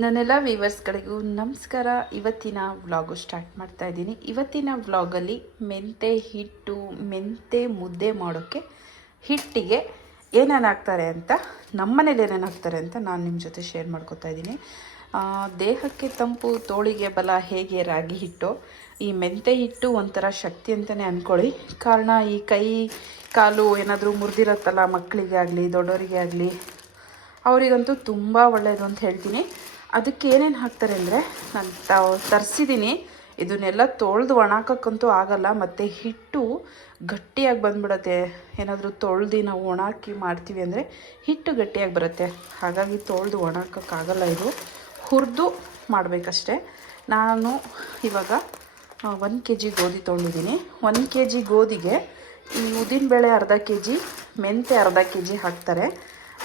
ನನ್ನೆಲ್ಲ ವ್ಯೂವರ್ಸ್ಗಳಿಗೂ ನಮಸ್ಕಾರ. ಇವತ್ತಿನ ವ್ಲಾಗು ಸ್ಟಾರ್ಟ್ ಮಾಡ್ತಾ ಇದ್ದೀನಿ. ಇವತ್ತಿನ ವ್ಲಾಗಲ್ಲಿ ಮೆಂತೆ ಹಿಟ್ಟು, ಮೆಂತೆ ಮುದ್ದೆ ಮಾಡೋಕ್ಕೆ ಹಿಟ್ಟಿಗೆ ಏನೇನು ಹಾಕ್ತಾರೆ ಅಂತ, ನಮ್ಮನೇಲಿ ಏನೇನು ಹಾಕ್ತಾರೆ ಅಂತ ನಾನು ನಿಮ್ಮ ಜೊತೆ ಶೇರ್ ಮಾಡ್ಕೊತಾ ಇದ್ದೀನಿ. ದೇಹಕ್ಕೆ ತಂಪು, ತೋಳಿಗೆ ಬಲ ಹೇಗೆ ರಾಗಿ ಹಿಟ್ಟು, ಈ ಮೆಂತೆ ಹಿಟ್ಟು ಒಂಥರ ಶಕ್ತಿ ಅಂತಲೇ ಅಂದ್ಕೊಳ್ಳಿ. ಕಾರಣ ಈ ಕೈ ಕಾಲು ಏನಾದರೂ ಮುರಿದಿರತ್ತಲ್ಲ, ಮಕ್ಕಳಿಗೆ ಆಗಲಿ ದೊಡ್ಡವರಿಗೆ ಆಗಲಿ, ಅವರಿಗಂತೂ ತುಂಬ ಒಳ್ಳೆಯದು ಅಂತ ಹೇಳ್ತೀನಿ. ಅದಕ್ಕೆ ಏನೇನು ಹಾಕ್ತಾರೆ ಅಂದರೆ, ನಾನು ತರಿಸಿದ್ದೀನಿ. ಇದನ್ನೆಲ್ಲ ತೊಳೆದು ಒಣಾಕೋಕ್ಕಂತೂ ಆಗಲ್ಲ, ಮತ್ತು ಹಿಟ್ಟು ಗಟ್ಟಿಯಾಗಿ ಬಂದ್ಬಿಡುತ್ತೆ. ಏನಾದರೂ ತೊಳೆದು ನಾವು ಒಣಾಕಿ ಮಾಡ್ತೀವಿ ಅಂದರೆ ಹಿಟ್ಟು ಗಟ್ಟಿಯಾಗಿ ಬರುತ್ತೆ. ಹಾಗಾಗಿ ತೊಳೆದು ಒಣಾಕೋಕ್ಕಾಗಲ್ಲ. ಇದು ಹುರಿದು ಮಾಡಬೇಕಷ್ಟೆ. ನಾನು ಇವಾಗ 1 kg ಗೋಧಿ ತೊಗೊಂಡಿದ್ದೀನಿ. 1 kg ಗೋಧಿಗೆ ಈ ಉದ್ದಿನಬೇಳೆ ಅರ್ಧ kg, ಮೆಂತೆ ಅರ್ಧ kg ಹಾಕ್ತಾರೆ.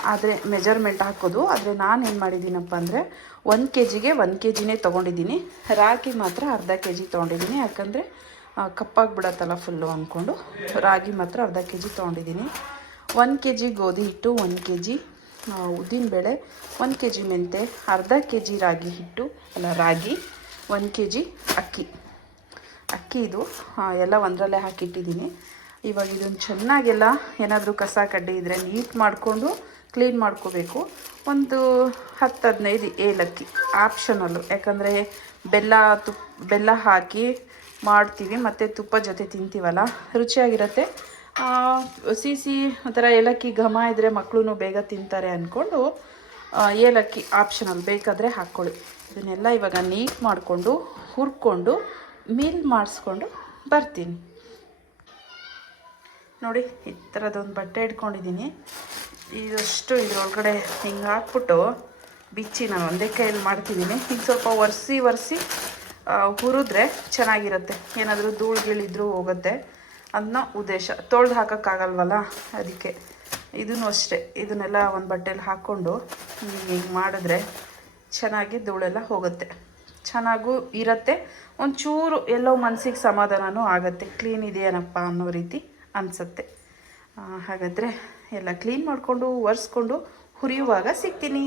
ಆದರೆ ಮೆಜರ್ಮೆಂಟ್ ಹಾಕೋದು. ಆದರೆ ನಾನು ಏನು ಮಾಡಿದ್ದೀನಪ್ಪ ಅಂದರೆ 1 kgಗೆ 1 kgನೇ ತೊಗೊಂಡಿದ್ದೀನಿ. ರಾಗಿ ಮಾತ್ರ ಅರ್ಧ kg ತೊಗೊಂಡಿದ್ದೀನಿ. ಯಾಕಂದರೆ ಕಪ್ಪಾಗಿಬಿಡತ್ತಲ್ಲ ಫುಲ್ಲು ಅಂದ್ಕೊಂಡು ರಾಗಿ ಮಾತ್ರ ಅರ್ಧ kg ತೊಗೊಂಡಿದ್ದೀನಿ. 1 kg ಗೋಧಿ ಹಿಟ್ಟು, 1 kg ಉದ್ದಿನಬೇಳೆ, 1 kg ಮೆಂತೆ, ಅರ್ಧ kg ರಾಗಿ ಹಿಟ್ಟು ರಾಗಿ, 1 kg ಅಕ್ಕಿ ಇದು ಎಲ್ಲ ಒಂದರಲ್ಲೇ ಹಾಕಿಟ್ಟಿದ್ದೀನಿ. ಇವಾಗ ಇದನ್ನು ಚೆನ್ನಾಗೆಲ್ಲ ಏನಾದರೂ ಕಸ ಕಡ್ಡಿ ಇದ್ದರೆ ನೀಟ್ ಮಾಡಿಕೊಂಡು ಕ್ಲೀನ್ ಮಾಡ್ಕೋಬೇಕು. ಒಂದು 10-15 ಏಲಕ್ಕಿ ಆಪ್ಷನಲ್ಲು, ಯಾಕಂದರೆ ಬೆಲ್ಲ ಹಾಕಿ ಮಾಡ್ತೀವಿ ಮತ್ತು ತುಪ್ಪ ಜೊತೆ ತಿಂತೀವಲ್ಲ, ರುಚಿಯಾಗಿರುತ್ತೆ. ಸಿಹಿ ಒಂಥರ ಏಲಕ್ಕಿ ಘಮ ಇದ್ದರೆ ಮಕ್ಕಳು ಬೇಗ ತಿಂತಾರೆ ಅಂದ್ಕೊಂಡು ಏಲಕ್ಕಿ ಆಪ್ಷನಲ್, ಬೇಕಾದರೆ ಹಾಕ್ಕೊಳ್ಳಿ. ಇದನ್ನೆಲ್ಲ ಇವಾಗ ನೀಟ್ ಮಾಡಿಕೊಂಡು ಹುರ್ಕೊಂಡು ಮಿಲ್ ಮಾಡಿಸ್ಕೊಂಡು ಬರ್ತೀನಿ. ನೋಡಿ, ಈ ಥರದೊಂದು ಬಟ್ಟೆ ಇಟ್ಕೊಂಡಿದ್ದೀನಿ. ಇದಷ್ಟು ಇದ್ರೊಳಗಡೆ ಹಿಂಗೆ ಹಾಕ್ಬಿಟ್ಟು ಬಿಚ್ಚಿ ನಾನು ಒಂದೇ ಕೈಯಲ್ಲಿ ಮಾಡ್ತಿದ್ದೀನಿ. ಈಗ ಸ್ವಲ್ಪ ಒರೆಸಿ ಹುರಿದ್ರೆ ಚೆನ್ನಾಗಿರುತ್ತೆ. ಏನಾದರೂ ಧೂಳುಗಳಿದ್ರೂ ಹೋಗುತ್ತೆ ಅನ್ನೋ ಉದ್ದೇಶ. ತೊಳೆದು ಹಾಕೋಕ್ಕಾಗಲ್ವಲ್ಲ, ಅದಕ್ಕೆ. ಇದನ್ನು ಅಷ್ಟೇ, ಇದನ್ನೆಲ್ಲ ಒಂದು ಬಟ್ಟೆಯಲ್ಲಿ ಹಾಕ್ಕೊಂಡು ಹಿಂಗೆ ಮಾಡಿದ್ರೆ ಚೆನ್ನಾಗಿ ಧೂಳೆಲ್ಲ ಹೋಗುತ್ತೆ, ಚೆನ್ನಾಗೂ ಇರುತ್ತೆ. ಒಂಚೂರು ಎಲ್ಲೋ ಮನಸ್ಸಿಗೆ ಸಮಾಧಾನವೂ ಆಗುತ್ತೆ, ಕ್ಲೀನ್ ಇದೆಯೇನಪ್ಪ ಅನ್ನೋ ರೀತಿ ಅನಿಸುತ್ತೆ. ಹಾಗಾದರೆ ಎಲ್ಲ ಕ್ಲೀನ್ ಮಾಡಿಕೊಂಡು ಒರೆಸ್ಕೊಂಡು ಹುರಿಯುವಾಗ ಸಿಗ್ತೀನಿ.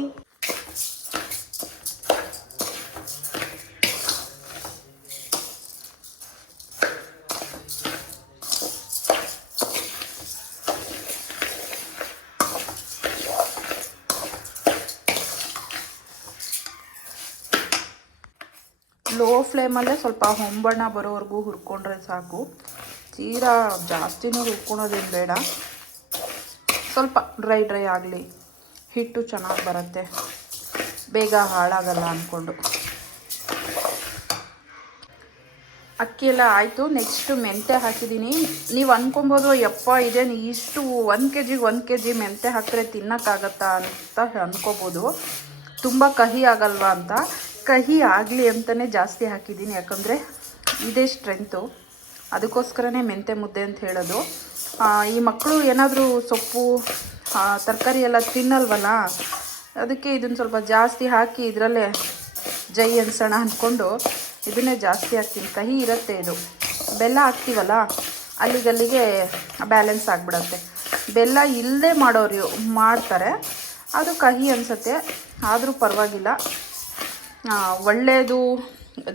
ಲೋ ಫ್ಲೇಮಲ್ಲೇ ಸ್ವಲ್ಪ ಹೊಂಬಣ್ಣ ಬರೋವರೆಗೂ ಹುರ್ಕೊಂಡ್ರೆ ಸಾಕು. ತೀರಾ ಜಾಸ್ತಿನೂ ಹುರ್ಕೊಳೋದೇನು ಬೇಡ. ಸ್ವಲ್ಪ ಡ್ರೈ ಆಗಲಿ, ಹಿಟ್ಟು ಚೆನ್ನಾಗಿ ಬರುತ್ತೆ, ಬೇಗ ಹಾಳಾಗಲ್ಲ ಅಂದ್ಕೊಂಡು. ಅಕ್ಕಿ ಎಲ್ಲ ಆಯಿತು. ನೆಕ್ಸ್ಟು ಮೆಂತೆ ಹಾಕಿದ್ದೀನಿ. ನೀವು ಅಂದ್ಕೊಬೋದು, ಯಪ್ಪ ಇದೇನು ಇಷ್ಟು 1 kg ಮೆಂತೆ ಹಾಕಿದ್ರೆ ತಿನ್ನೋಕ್ಕಾಗತ್ತಾ ಅಂತ ಅಂದ್ಕೋಬೋದು. ತುಂಬ ಕಹಿ ಆಗಲ್ವಾ ಅಂತ. ಕಹಿ ಆಗಲಿ ಅಂತಲೇ ಜಾಸ್ತಿ ಹಾಕಿದ್ದೀನಿ, ಯಾಕಂದರೆ ಇದೇ ಸ್ಟ್ರೆಂತು. ಅದಕ್ಕೋಸ್ಕರನೇ ಮೆಂತೆ ಮುದ್ದೆ ಅಂತ ಹೇಳೋದು. ಈ ಮಕ್ಕಳು ಏನಾದರೂ ಸೊಪ್ಪು ತರಕಾರಿ ಎಲ್ಲ ತಿನ್ನಲ್ವಲ್ಲ, ಅದಕ್ಕೆ ಇದನ್ನು ಸ್ವಲ್ಪ ಜಾಸ್ತಿ ಹಾಕಿ ಇದರಲ್ಲೇ ಜೈ ಅನ್ಸೋಣ ಅಂದ್ಕೊಂಡು ಇದನ್ನೇ ಜಾಸ್ತಿ ಹಾಕ್ತೀನಿ. ಕಹಿ ಇರುತ್ತೆ ಇದು. ಬೆಲ್ಲ ಹಾಕ್ತೀವಲ್ಲ, ಅಲ್ಲಿಗಲ್ಲಿಗೆ ಬ್ಯಾಲೆನ್ಸ್ ಆಗಿಬಿಡತ್ತೆ. ಬೆಲ್ಲ ಇಲ್ಲದೆ ಮಾಡೋರು ಮಾಡ್ತಾರೆ, ಅದು ಕಹಿ ಅನಿಸುತ್ತೆ. ಆದರೂ ಪರವಾಗಿಲ್ಲ, ಒಳ್ಳೆಯದು.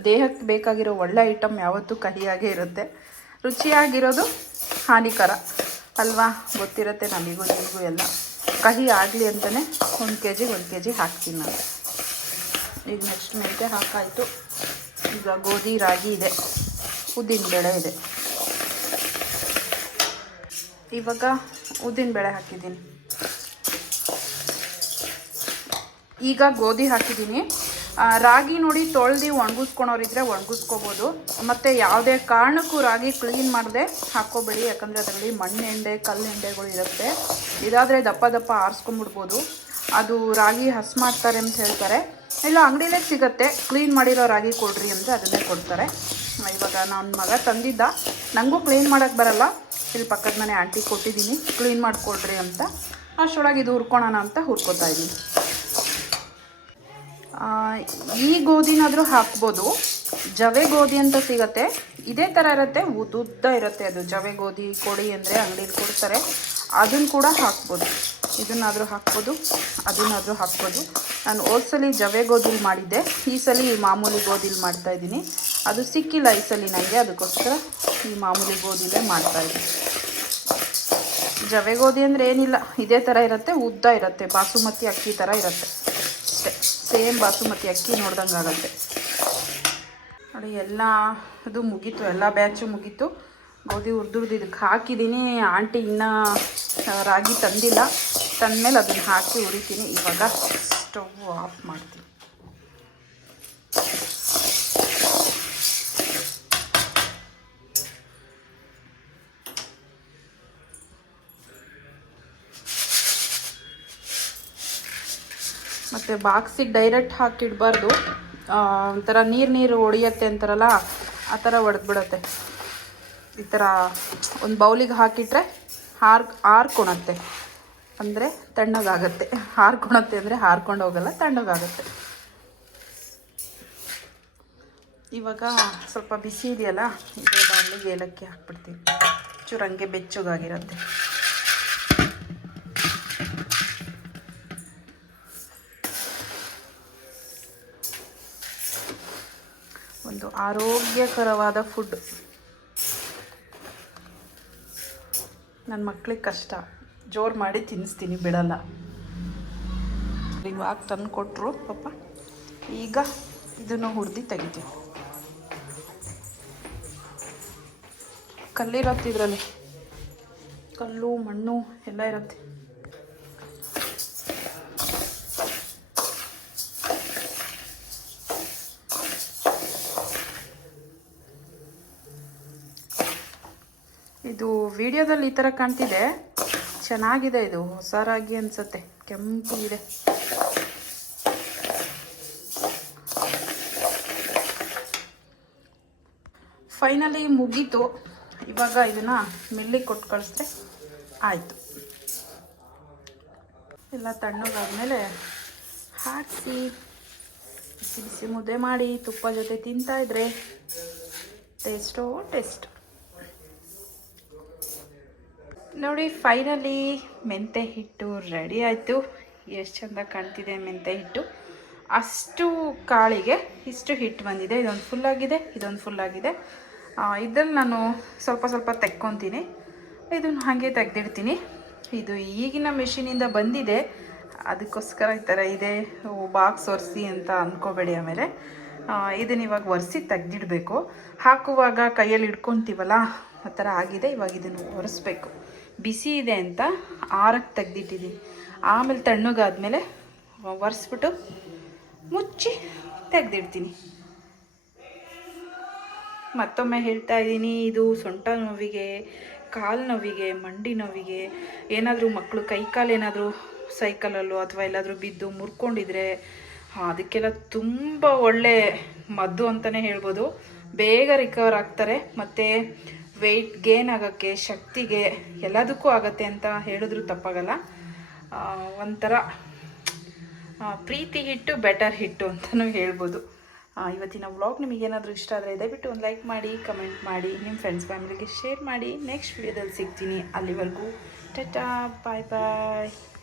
ದೇಹಕ್ಕೆ ಬೇಕಾಗಿರೋ ಒಳ್ಳೆ ಐಟಮ್ ಯಾವತ್ತೂ ಕಹಿಯಾಗೇ ಇರುತ್ತೆ. ರುಚಿಯಾಗಿರೋದು ಹಾನಿಕರ ಅಲ್ವಾ, ಗೊತ್ತಿರುತ್ತೆ ನಮಗೂ ನಿಮಗೂ ಎಲ್ಲ. ಕಹಿ ಆಗಲಿ ಅಂತಲೇ 1 kg ಹಾಕ್ತೀನಿ ನಾನು. ಈಗ ನೆಕ್ಸ್ಟ್ ಮೆಂತೆ ಹಾಕಾಯಿತು. ಈಗ ಗೋಧಿ, ರಾಗಿ ಇದೆ, ಉದ್ದಿನಬೇಳೆ ಇದೆ. ಇವಾಗ ಉದ್ದಿನಬೇಳೆ ಹಾಕಿದ್ದೀನಿ. ಈಗ ಗೋಧಿ ಹಾಕಿದ್ದೀನಿ. ರಾಗಿ ನೋಡಿ, ತೊಳೆದು ಒಣಗಿಸ್ಕೊಳೋರಿದ್ರೆ ಒಣಗಿಸ್ಕೋಬೋದು. ಮತ್ತು ಯಾವುದೇ ಕಾರಣಕ್ಕೂ ರಾಗಿ ಕ್ಲೀನ್ ಮಾಡದೆ ಹಾಕ್ಕೋಬೇಡಿ, ಯಾಕಂದರೆ ಅದರಲ್ಲಿ ಮಣ್ಣೆಂಡೆ ಕಲ್ಲೆಂಡೆಗಳು ಇರುತ್ತೆ. ಇದಾದರೆ ದಪ್ಪ ಆರಿಸ್ಕೊಂಬಿಡ್ಬೋದು. ಅದು ರಾಗಿ ಹಸ್ ಮಾಡ್ತಾರೆ ಅಂತ ಹೇಳ್ತಾರೆ. ಇಲ್ಲ, ಅಂಗಡಿಲೇ ಸಿಗುತ್ತೆ. ಕ್ಲೀನ್ ಮಾಡಿರೋ ರಾಗಿ ಕೊಡ್ರಿ ಅಂದರೆ ಅದನ್ನೇ ಕೊಡ್ತಾರೆ. ಇವಾಗ ನನ್ನ ಮಗ ತಂದಿದ್ದ, ನನಗೂ ಕ್ಲೀನ್ ಮಾಡೋಕ್ಕೆ ಬರಲ್ಲ, ಇಲ್ಲಿ ಪಕ್ಕದ ಮನೆ ಆಂಟಿ ಕೊಟ್ಟಿದ್ದೀನಿ, ಕ್ಲೀನ್ ಮಾಡಿಕೊಡ್ರಿ ಅಂತ. ಅಷ್ಟರೊಳಗೆ ಇದು ಹುರ್ಕೊಳೋಣ ಅಂತ ಹುರ್ಕೊತಾ ಇದ್ದೀನಿ. ಈ ಗೋಧಿನಾದರೂ ಹಾಕ್ಬೋದು. ಜವೆ ಗೋಧಿ ಅಂತ ಸಿಗುತ್ತೆ, ಇದೇ ಥರ ಇರುತ್ತೆ, ಉದ್ದುದ್ದ ಇರುತ್ತೆ. ಅದು ಜವೆ ಗೋಧಿ ಕೊಡಿ ಅಂದರೆ ಅಂಗಡಿಲಿ ಕೊಡ್ತಾರೆ, ಅದನ್ನು ಕೂಡ ಹಾಕ್ಬೋದು. ಇದನ್ನಾದರೂ ಹಾಕ್ಬೋದು, ಅದನ್ನಾದರೂ ಹಾಕ್ಬೋದು. ನಾನು ಹೋದ್ಸಲಿ ಜವೆ ಗೋಧಿಲಿ ಮಾಡಿದ್ದೆ, ಈ ಸಲ ಮಾಮೂಲಿ ಗೋಧಿಲಿ ಮಾಡ್ತಾಯಿದ್ದೀನಿ. ಅದು ಸಿಕ್ಕಿಲ್ಲ ಈ ಸಲ ನನಗೆ, ಅದಕ್ಕೋಸ್ಕರ ಈ ಮಾಮೂಲಿ ಗೋಧಿಲೇ ಮಾಡ್ತಾಯಿದ್ದೀನಿ. ಜವೆ ಗೋಧಿ ಅಂದರೆ ಏನಿಲ್ಲ, ಇದೇ ಥರ ಇರುತ್ತೆ, ಉದ್ದ ಇರುತ್ತೆ, ಬಾಸುಮತಿ ಅಕ್ಕಿ ಥರ ಇರುತ್ತೆ ಅಷ್ಟೇ. ಸೇಮ್ ಬಾಸುಮತಿ ಅಕ್ಕಿ ನೋಡ್ದಂಗೆ ಆಗುತ್ತೆ ನೋಡಿ. ಎಲ್ಲ ಅದು ಮುಗೀತು, ಎಲ್ಲ ಬ್ಯಾಚು ಮುಗೀತು. ಗೋಧಿ ಹುರಿದು ಇದಕ್ಕೆ ಹಾಕಿದ್ದೀನಿ. ಆಂಟಿ ಇನ್ನೂ ರಾಗಿ ತಂದಿಲ್ಲ, ತಂದಮೇಲೆ ಅದನ್ನು ಹಾಕಿ ಹುರಿತೀನಿ. ಇವಾಗ ಸ್ಟವ್ ಆಫ್ ಮಾಡ್ತೀನಿ. ಮತ್ತು ಬಾಕ್ಸಿಗೆ ಡೈರೆಕ್ಟ್ ಹಾಕಿಡಬಾರ್ದು, ಒಂಥರ ನೀರು ಹೊಡಿಯತ್ತೆ ಅಂತಾರಲ್ಲ, ಆ ಥರ ಹೊಡೆದ್ಬಿಡತ್ತೆ. ಈ ಥರ ಒಂದು ಬೌಲಿಗೆ ಹಾಕಿಟ್ರೆ ಹಾರ್ಕೊಳತ್ತೆ, ಅಂದರೆ ತಣ್ಣಗಾಗತ್ತೆ. ಹಾರ್ಕೊಳತ್ತೆ ಅಂದರೆ ಹಾರ್ಕೊಂಡು ಹೋಗಲ್ಲ, ತಣ್ಣಗಾಗತ್ತೆ. ಇವಾಗ ಸ್ವಲ್ಪ ಬಿಸಿ ಇದೆಯಲ್ಲ, ಇದೇ ಬಾಣಲಿಗೆ ಏಲಕ್ಕಿ ಹಾಕ್ಬಿಡ್ತೀವಿ. ಚೂರು ಹಂಗೆ ಬೆಚ್ಚಗಾಗಿರುತ್ತೆ. ಒಂದು ಆರೋಗ್ಯಕರವಾದ ಫುಡ್. ನನ್ನ ಮಕ್ಳಿಗೆ ಕಷ್ಟ, ಜೋರು ಮಾಡಿ ತಿನ್ನಿಸ್ತೀನಿ, ಬಿಡಲ್ಲ. ಇವಾಗ ತಂದು ಕೊಟ್ಟರು ಪಾಪ. ಈಗ ಇದನ್ನು ಹುರಿದು ತೆಗಿತೀವಿ. ಕಲ್ಲಿರತ್ತೆ ಇದರಲ್ಲಿ, ಕಲ್ಲು ಮಣ್ಣು ಎಲ್ಲ ಇರುತ್ತೆ. ಇದು ವಿಡಿಯೋದಲ್ಲಿ ಈ ಥರ ಕಾಣ್ತಿದೆ, ಚೆನ್ನಾಗಿದೆ. ಇದು ಹೊಸ ರಾಗಿ ಅನಿಸುತ್ತೆ, ಕೆಂಪು ಇದೆ. ಫೈನಲಿ ಮುಗೀತು. ಇವಾಗ ಇದನ್ನು ಮಿಲ್ಲಿಗೆ ಕೊಟ್ಟು ಕಳಿಸಿದ್ರೆ ಆಯಿತು. ಎಲ್ಲ ತಣ್ಣಗಾದ್ಮೇಲೆ ಹಾಕಿಸಿ ಬಿಸಿ ಬಿಸಿ ಮುದ್ದೆ ಮಾಡಿ ತುಪ್ಪ ಜೊತೆ ತಿಂತಾಯಿದ್ರೆ ಟೇಸ್ಟೋ ಟೇಸ್ಟ್. ನೋಡಿ, ಫೈನಲಿ ಮೆಂತ್ಯ ಹಿಟ್ಟು ರೆಡಿ ಆಯಿತು. ಎಷ್ಟು ಚೆಂದ ಕಾಣ್ತಿದೆ ಮೆಂತ್ಯ ಹಿಟ್ಟು. ಅಷ್ಟು ಕಾಳಿಗೆ ಇಷ್ಟು ಹಿಟ್ಟು ಬಂದಿದೆ. ಇದೊಂದು ಫುಲ್ಲಾಗಿದೆ, ಇದೊಂದು ಫುಲ್ಲಾಗಿದೆ. ಇದ್ರಲ್ಲಿ ನಾನು ಸ್ವಲ್ಪ ತೆಕ್ಕೊತೀನಿ, ಇದನ್ನು ಹಾಗೆ ತೆಗೆದಿಡ್ತೀನಿ. ಇದು ಈಗಿನ ಮೆಷಿನಿಂದ ಬಂದಿದೆ, ಅದಕ್ಕೋಸ್ಕರ ಈ ಥರ ಇದೆ. ಬಾಕ್ಸ್ ಒರೆಸಿ ಅಂತ ಅಂದ್ಕೋಬೇಡಿ. ಆಮೇಲೆ ಇದನ್ನು ಇವಾಗ ಒರೆಸಿ ತೆಗೆದಿಡಬೇಕು. ಹಾಕುವಾಗ ಕೈಯಲ್ಲಿ ಹಿಡ್ಕೊತೀವಲ್ಲ, ಆ ಥರ ಆಗಿದೆ. ಇವಾಗ ಇದನ್ನು ಒರೆಸ್ಬೇಕು. ಬಿಸಿ ಇದೆ ಅಂತ ಆರಕ್ಕೆ ತೆಗೆದಿಟ್ಟಿದ್ದೀನಿ. ಆಮೇಲೆ ತಣ್ಣಗಾದ್ಮೇಲೆ ಒರೆಸ್ಬಿಟ್ಟು ಮುಚ್ಚಿ ತೆಗೆದಿಡ್ತೀನಿ. ಮತ್ತೊಮ್ಮೆ ಹೇಳ್ತಾ ಇದ್ದೀನಿ, ಇದು ಸೊಂಟ ನೋವಿಗೆ, ಕಾಲು ನೋವಿಗೆ, ಮಂಡಿ ನೋವಿಗೆ, ಏನಾದರೂ ಮಕ್ಕಳು ಕೈ ಕಾಲು ಏನಾದರೂ ಸೈಕಲಲ್ಲೋ ಅಥವಾ ಎಲ್ಲಾದರೂ ಬಿದ್ದು ಮುರ್ಕೊಂಡಿದ್ರೆ ಅದಕ್ಕೆಲ್ಲ ತುಂಬ ಒಳ್ಳೆ ಮದ್ದು ಅಂತಲೇ ಹೇಳ್ಬೋದು. ಬೇಗ ರಿಕವರ್ ಆಗ್ತಾರೆ. ಮತ್ತು ವೆಯ್ಟ್ ಗೇನ್ ಆಗೋಕ್ಕೆ, ಶಕ್ತಿಗೆ, ಎಲ್ಲದಕ್ಕೂ ಆಗುತ್ತೆ ಅಂತ ಹೇಳಿದ್ರು ತಪ್ಪಾಗಲ್ಲ. ಒಂಥರ ಪ್ರೀತಿ ಹಿಟ್ಟು ಬೆಟರ್ ಹಿಟ್ಟು ಅಂತಲೂ ಹೇಳ್ಬೋದು. ಇವತ್ತಿನ ವ್ಲಾಗ್ ನಿಮಗೇನಾದರೂ ಇಷ್ಟ ಆದರೆ ದಯವಿಟ್ಟು ಒಂದು ಲೈಕ್ ಮಾಡಿ, ಕಮೆಂಟ್ ಮಾಡಿ, ನಿಮ್ಮ ಫ್ರೆಂಡ್ಸ್ ಫ್ಯಾಮಿಲಿಗೆ ಶೇರ್ ಮಾಡಿ. ನೆಕ್ಸ್ಟ್ ವಿಡಿಯೋದಲ್ಲಿ ಸಿಗ್ತೀನಿ. ಅಲ್ಲಿವರೆಗೂ ಟಾಟಾ, ಬಾಯ್ ಬಾಯ್.